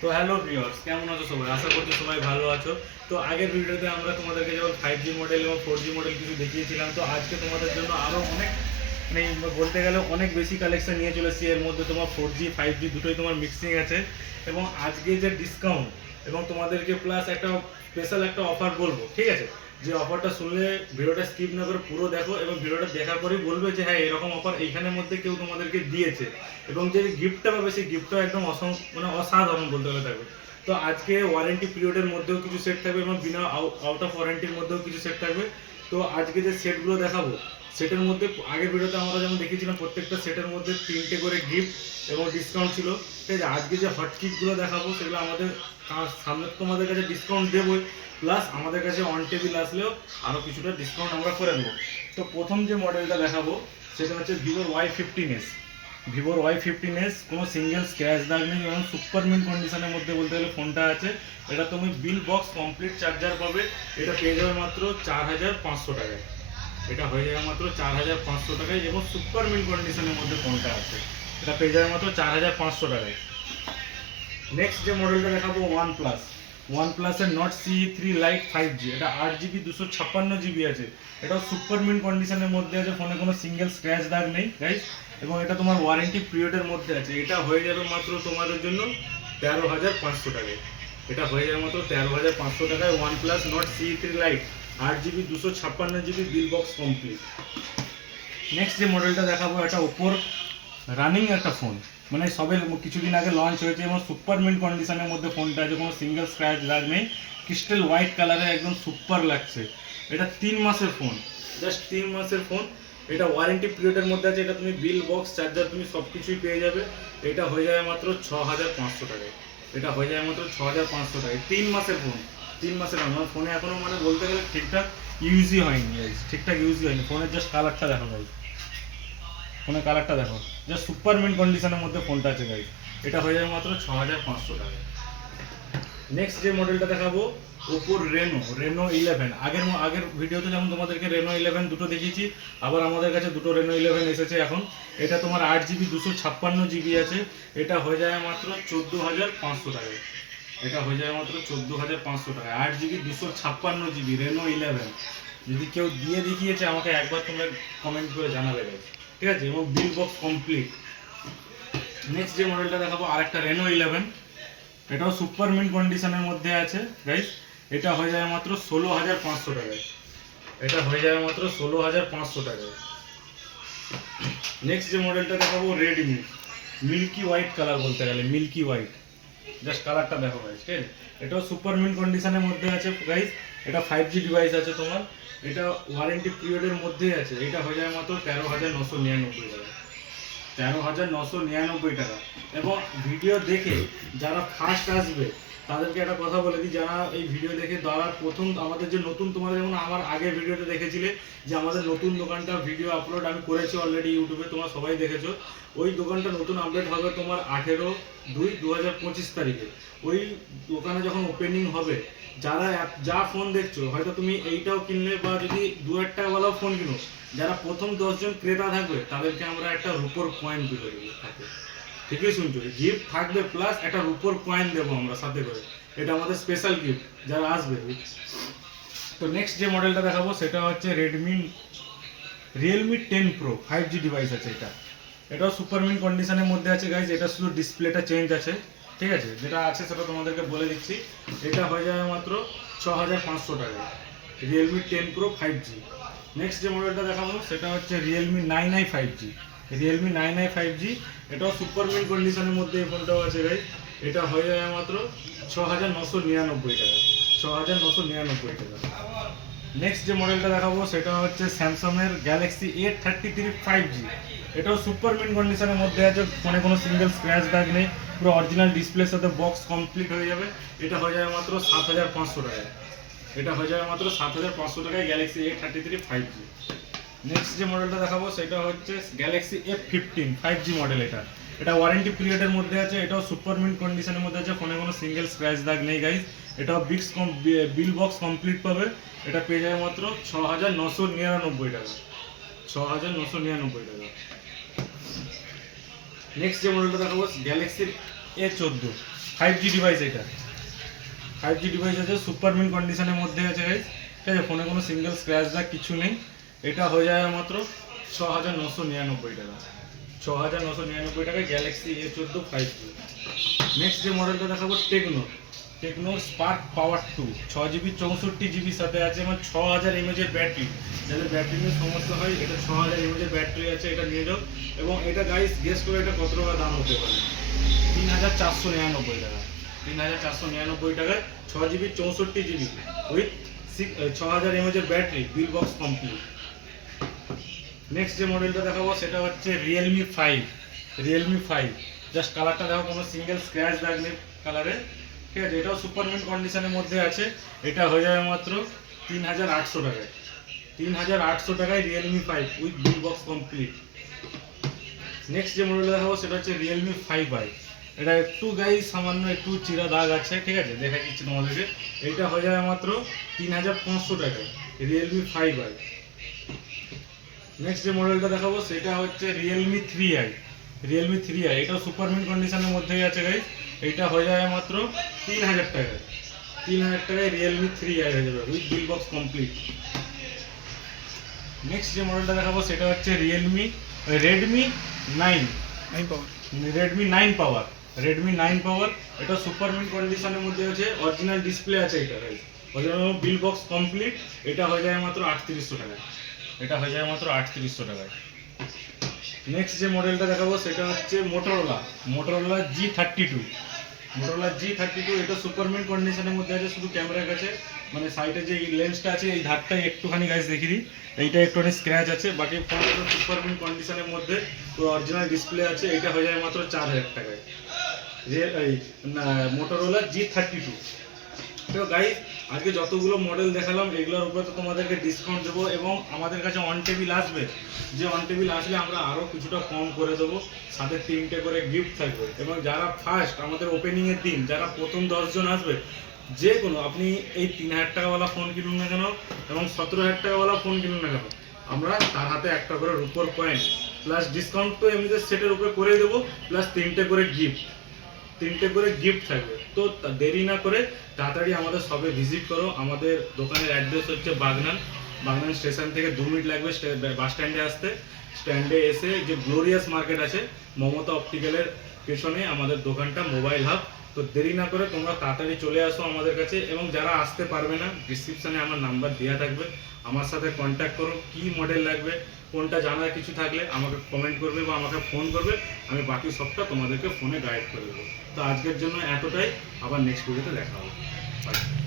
তো hello viewers, কেমন আছো সবাই? আশা করছি সবাই ভালো আছো। তো আগের ভিডিওতে আমরা তোমাদেরকে যেমন 5G মডেল এবং 4G মডেল কিছু দেখিয়েছিলাম, তো আজকে তোমাদের জন্য আরও অনেক মানে বলতে গেলে অনেক বেশি কালেকশন নিয়ে চলে এসেছি। এর মধ্যে তোমার 4G 5G দুটোই তোমার মিক্সিং আছে। এবং আজকে যে ডিসকাউন্ট এবং তোমাদেরকে প্লাস একটা স্পেশাল একটা অফার বলবো, ঠিক আছে? যে অফারটা শুনলে ভিডিওটা স্কিপ না করে পুরো দেখো, এবং ভিডিওটা দেখার পরেই বলবে যে হ্যাঁ, এরকম অফার এইখানের মধ্যে কেউ তোমাদেরকে দিয়েছে। এবং যে গিফটটা পাবে সেই গিফটটা একদম মানে অসাধারণ বলতে গেলে থাকবে। তো আজকে ওয়ারেন্টি পিরিয়ডের মধ্যেও কিছু সেট থাকবে এবং বিনা আউট অফ ওয়ারেন্টির মধ্যেও কিছু সেট থাকবে। তো আজকে যে সেটগুলো দেখাবো, সেটের মধ্যে আগের ভিডিওতে আমরা যেমন দেখিয়েছিলাম প্রত্যেকটা সেটের মধ্যে 3টে করে গিফট এবং ডিসকাউন্ট ছিল। ঠিক আছে, আজকে যে হট কিটগুলো দেখাবো সেগুলো আমাদের সামনে তোমাদের কাছে ডিসকাউন্ট দেবোই, প্লাস আমাদের কাছে অন টেবিল আসলেও আরও কিছুটা ডিসকাউন্ট আমরা করে দেবো। তো প্রথম যে মডেলটা দেখাবো সেটা হচ্ছে ভিভোর Y15s। ভিভোর Y15s কোনো সিঙ্গেল স্ক্র্যাচ দাগ নেই এবং সুপার মিন্ট কন্ডিশনের মধ্যে বলতে গেলে ফোনটা আছে। এটা তুমি বিল বক্স কমপ্লিট চার্জার পাবে। এটা পেয়ে যাবে মাত্র 4500 টাকায়। এটা হয়ে যাবে মাত্র 4500 টাকায় এবং সুপার মিন্ট কন্ডিশনের মধ্যে ফোনটা আছে। এটা পেয়ে যাবে মাত্র 4500 টাকায়। নেক্সট যে মডেলটা দেখাবো ওয়ান প্লাসের নট CE3 লাইট 5G। এটা 8GB 256GB আছে। এটাও সুপার মিন্ট কন্ডিশনের মধ্যে আছে, ফোনে কোনো সিঙ্গেল স্ক্র্যাচ দাগ নেই গাইস। এবং এটা তোমার ওয়ারেন্টি পিরিয়ডের মধ্যে আছে। এটা হয়ে যাবে মাত্র তোমাদের জন্য 13500 টাকায়। এটা হয়ে যাবে মাত্র 13500 টাকায় OnePlus Nord CE3 light 8GB 256GB bill box complete. Next যে মডেলটা দেখাবো এটা ওপোর রানিং একটা ফোন, মানে সবে কিছুদিন আগে লঞ্চ হয়েছে এবং সুপার মিন্ট কন্ডিশনের মধ্যে ফোনটা আছে, কোনো সিঙ্গেল স্ক্র্যাচ দাগ নেই। ক্রিস্টাল হোয়াইট কালারে একদম সুপার লাগছে। এটা 3 মাসের ফোন, জাস্ট 3 মাসের ফোন। এটা ওয়ারেন্টি পিরিয়ডের মধ্যে আছে। এটা তুমি বিল বক্স চার্জার তুমি সব কিছুই পেয়ে যাবে। এটা হয়ে যাবে মাত্র 6500 টাকায়। এটা হয়ে যাবে মাত্র 6500 টাকায় 3 মাসের ফোন। 3 মাসের আমার ফোনে এখনও মানে বলতে গেলে ঠিকঠাক ইউজই হয়নি গাইজ, ঠিকঠাক ইউজই হয়নি। ফোনের জাস্ট কালারটা দেখো গাইজ, ফোনের কালারটা দেখো, জাস্ট সুপার মিন্ট কন্ডিশনের মধ্যে ফোনটা আছে গাইজ। এটা হয়ে যাবে মাত্র 6500 টাকা। নেক্সট যে মডেলটা দেখাবো ওপোর রেনো 11। আগের ভিডিওতে যেমন তোমাদেরকে রেনো 11 দুটো দেখিয়েছি, আবার আমাদের কাছে দুটো রেনো 11 এসেছে এখন। এটা তোমার 8GB 256GB আছে। এটা হয়ে যায় মাত্র 14500 টাকায়। এটা হয়ে যায় মাত্র 14500 টাকায় 8GB 256GB রেনো 11। যদি কেউ দিয়ে দেখিয়েছে আমাকে একবার তোমরা কমেন্ট করে জানাবে গাইজ, ঠিক আছে? এবং বিল বক্স কমপ্লিট। নেক্সট যে মডেলটা দেখাবো আরেকটা রেনো 11। এটাও সুপার মিন্ট কন্ডিশনের মধ্যে আছে গাইস। এটা হয়ে যাবে মাত্র 16500 টাকায়। এটা হয়ে যাবে মাত্র 16500 টাকায়। নেক্সট যে মডেলটা দেখাবো রেডমি মিল্কি হোয়াইট কালার, বলতে গেলে মিল্কি হোয়াইট, জাস্ট কালারটা দেখো গাইস, ঠিক আছে? এটাও সুপার মিন্ট কন্ডিশনের মধ্যে আছে গাইস। এটা 5G ডিভাইস আছে তোমার। এটা ওয়ারেন্টি পিরিয়ডের মধ্যেই আছে। এটা হয়ে যাবে মাত্র 13999 টাকা। 13999 টাকা। এবং ভিডিও দেখে যারা ফার্স্ট আসবে তাদেরকে একটা কথা বলে দিই, যারা এই ভিডিও দেখে যারা প্রথম আমাদের যে নতুন, তোমরা যেমন আমার আগের ভিডিওতে দেখেছিলে যে আমাদের নতুন দোকানটা ভিডিও আপলোড আমি করেছি অলরেডি ইউটিউবে, তোমরা সবাই দেখেছো। ওই দোকানটা নতুন আপডেট হবে তোমার 18/2/2025 তারিখে। ওই দোকানে যখন ওপেনিং হবে, যারা যা ফোন দেখছো, হয়তো তুমি এইটাও কিনলে বা যদি 2000 টাকাওয়ালাও ফোন কিনো, যারা প্রথম 10জন ক্রেতা থাকবে তাদেরকে আমরা একটা রুপোর কয়েন তুলে দেবো থাকে। ঠিকই শুনছো, গিফট থাকবে প্লাস একটা রুপোর কয়েন দেবো আমরা সাথে করে। এটা আমাদের স্পেশাল গিফট যারা আসবে। তো নেক্সট যে মডেলটা দেখাবো সেটা হচ্ছে রিয়েলমি 10 Pro 5G ডিভাইস আছে এটা। এটাও সুপার মিন্ট কন্ডিশনের মধ্যে আছে গাইজ। এটা শুধু ডিসপ্লেটা চেঞ্জ আছে, ঠিক আছে? যেটা আছে সেটা তোমাদেরকে বলে দিচ্ছি। এটা হয়ে যাবে মাত্র 6500 টাকা রিয়েলমি 10 Pro 5G। নেক্সট যে মডেলটা দেখাবো সেটা হচ্ছে Realme 9i 5G। Realme 9i 5G এটাও সুপার মিন্ট কন্ডিশনের মধ্যে এই ফোনটাও আছে গাইজ। এটা হয়ে যাবে মাত্র 6999 টাকা। 6999 টাকা। নেক্সট যে মডেলটা দেখাবো সেটা হচ্ছে স্যামসাংয়ের Galaxy A33 5G। এটাও সুপার মিন্ট কন্ডিশনের মধ্যে আছে, ফোনে কোনো সিঙ্গেল স্ক্র্যাচ দাগ নেই, পুরো অরিজিনাল ডিসপ্লের সাথে বক্স কমপ্লিট হয়ে যাবে। এটা হয়ে যাবে মাত্র 7500 টাকায়। এটা হয়ে যাবে মাত্র 7500 টাকায় Galaxy A33 5G। নেক্সট যে মডেলটা দেখাবো সেটা হচ্ছে Galaxy F15 5G মডেল। এটা ওয়ারেন্টি পিরিয়ডের মধ্যে আছে। এটাও সুপার মিন্ট কন্ডিশনের মধ্যে আছে, ফোনে কোনো সিঙ্গেল স্ক্র্যাচ দাগ নেই গাইজ। এটাও বিল বক্স কমপ্লিট পাবে। এটা পেয়ে যাবে মাত্র 6999 টাকা। 6999 টাকা। নেক্সট যে মডেলটা দেখাবো গ্যালাক্সির A14 5G ডিভাইস, এটা 5G ডিভাইস আছে, সুপার মিন কন্ডিশনের মধ্যে আছে গাইস, ঠিক আছে, ফোনে কোনো সিঙ্গেল স্ক্র্যাচ দাগ কিছু নেই। এটা হয়ে যায় মাত্র 6,999 টাকা, 6,999 টাকায় গ্যালাক্সি A14 5G। নেক্সট যে মডেলটা দেখাবো টেকনো স্পার্ক পাওয়ার 2, 6GB 64GB সাথে আছে, এবং 6,000 mAh এর ব্যাটারি। যাদের ব্যাটারি নিয়ে সমস্যা হয়, এটা 6,000 mAh এর ব্যাটারি আছে, এটা নিয়ে যাও। এবং এটা গাইস গেস করে এটা কত টাকা দাম হতে পারে? 3,499 টাকা, 3,499 টাকায় 6GB 64GB উইথ 6,000 mAh এর battery, bill box complete. Next যে মডেলটা দেখাবো সেটা হচ্ছে রিয়েলমি 5, জাস্ট কালারটা দেখো, কোনো সিঙ্গেল স্ক্র্যাচ দাগ নেই কালারে, ঠিক আছে, এটাও সুপার মিন্ট কন্ডিশনের মধ্যে আছে। এটা হয়ে যাবে মাত্র 3,800 টাকায়, 3,800 টাকায় Realme 5 with bill box complete. Next যে মডেলটা দেখাবো সেটা হচ্ছে রিয়েলমি 5i। এটা একটু গাইস সামান্য একটু চিরা দাগ আছে, ঠিক আছে, দেখা দিচ্ছি তোমাদেরকে। এটা হয়ে যাবে মাত্র 3,500 টাকায় রিয়েলমি 5i। নেক্সট যে মডেলটা দেখাবো সেটা হচ্ছে রিয়েলমি 3i, এটাও সুপার মিন্ট কন্ডিশনের মধ্যেই আছে গাইস। এটা হয়ে যাবে মাত্র 3,000 টাকায়, 3,000 টাকায় রিয়েলমি 3i হয়ে যাবে with bill box complete. Next যে মডেলটা দেখাবো সেটা হচ্ছে রেডমি 9 পাওয়ার, এটা সুপার মিন্ট কন্ডিশনের মধ্যে আছে, অরিজিনাল ডিসপ্লে আছে, এটা guys original bill box complete. এটা হয়ে যায় মাত্র 3,800 টাকায়, এটা হয়ে যায় মাত্র 3,800 টাকায়। নেক্সট যে মডেলটা দেখাবো সেটা হচ্ছে মোটরোলা G32, এটা সুপার মিন্ট কন্ডিশনের মধ্যে আছে, শুধু ক্যামেরার কাছে মানে সাইডে যে লেন্সটা আছে এই ধারটা একটুখানি গাইস দেখিয়ে দিই, এইটা একটুখানি স্ক্র্যাচ আছে, বাকি ফোনটা সুপার মিন্ট কন্ডিশনের মধ্যে, পুরো অরিজিনাল ডিসপ্লে আছে। এটা হয়ে যায় মাত্র 4,000 টাকায়, যে এই মোটরোলা G32। তো গাইস আজকে যতগুলো মডেল দেখালাম এগুলোর উপরে তো তোমাদেরকে ডিসকাউন্ট দেবো, এবং আমাদের কাছে অন টেবিল আসবে, যে অন টেবিল আসলে আমরা আরও কিছুটা কম করে দেবো, সাথে 3টে করে গিফট থাকবে। এবং যারা ফার্স্ট আমাদের ওপেনিংয়ের দিন, যারা প্রথম 10 জন আসবে, যে কোনো আপনি এই 3,000 টাকাওয়ালা ফোন কিনুন না কেন এবং 17,000 টাকাওয়ালা ফোন কিনুন না কেন, আমরা তার হাতে একটা করে রুপোর কয়েন প্লাস ডিসকাউন্ট তো এমনিতে সেটের উপরে করে দেবো, প্লাস 3টে করে গিফট থাকবে। তো দেরি না করে তাড়াতাড়ি আমাদের সবে ভিজিট করো। আমাদের দোকানের অ্যাড্রেস হচ্ছে বাগনান স্টেশন থেকে 2 মিনিট লাগবে বাস স্ট্যান্ডে আসতে। স্ট্যান্ডে এসে যে গ্লোরিয়াস মার্কেট আছে, মমতা অপটিক্যালের পেছনে আমাদের দোকানটা, মোবাইল হাব। তো দেরি না করে তোমরা তাড়াতাড়ি চলে আসো আমাদের কাছে, এবং যারা আসতে পারবে না ডিসক্রিপশানে আমার নাম্বার দেওয়া থাকবে, আমার সাথে কন্ট্যাক্ট করো। কী মডেল লাগবে, কোনটা জানার কিছু থাকলে আমাকে কমেন্ট করবে বা আমাকে ফোন করবে, আমি বাকি সবটা তোমাদেরকে ফোনে গাইড করে দেবো। তো আজকের জন্য এতটাই, আবার নেক্সট ভিডিওতে দেখা হবে। বাই।